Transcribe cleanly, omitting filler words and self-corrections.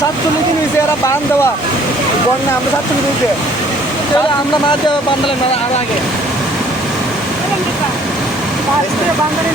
সাতচল্লিশ দিন হয়েছে এরা বান দেওয়া বন্যা আমরা 47 হয়েছে আমরা মাছ দেওয়া বান দিলাম আর আগে বান্দানি